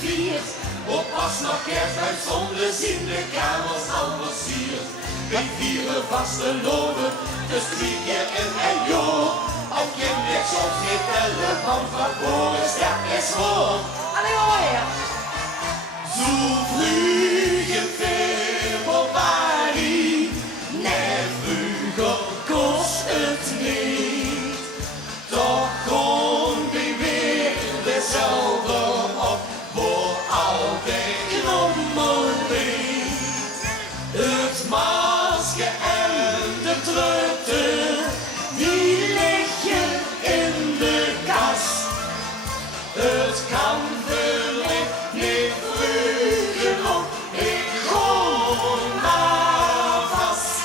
gevierd. Op pas nog kerstbuit zonder zin de kamers al versierd. Wij vieren vasteloven, dus 3 keer in een jaar. Al ken ik soms niet tellen, want van voren sterk is voor. Allee, hoor! Zo vroeg in februari, nee, vroeger kost het niet. Toch kon die weer dezelfde op, voor altijd knommel niet. Het masker en de drukte, die liggen in de kast. Het kan wellicht niet vroeg genoeg, ik gooi maar vast.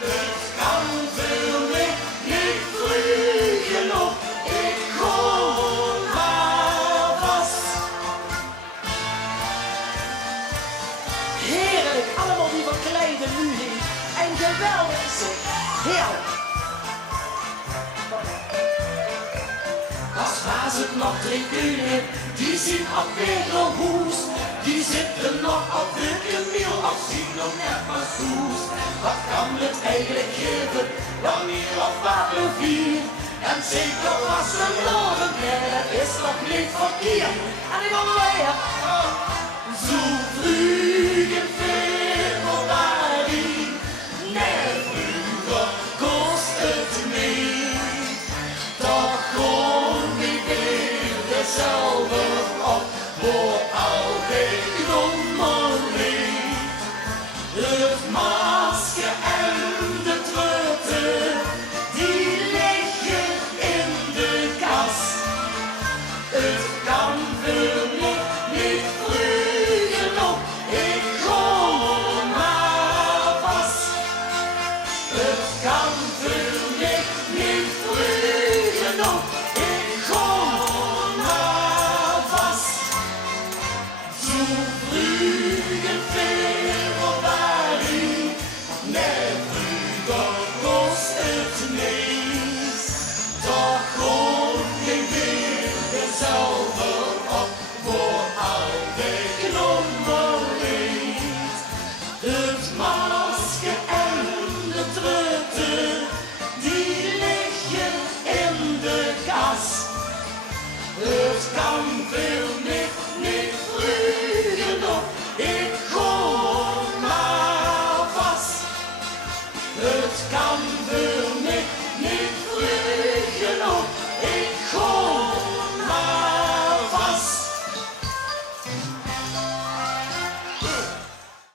Het kan wellicht niet vroeg genoeg, ik gooi maar vast. Heerlijk, allemaal die verkleide muziek. En geweldig is het. Heerlijk. Als was het nog 3 uur, die zien op Wegelhoes. Die zitten nog op de kemiel, of zien nog net maar soes. Wat kan het eigenlijk geven, wanneer of wat we vieren? En zeker was we loven, nee, dat is toch niet verkeerd. En ik kom weer. Zo vroeg in februari, nee, vroeger kost het niet. Toch kon die weer dezelfde op.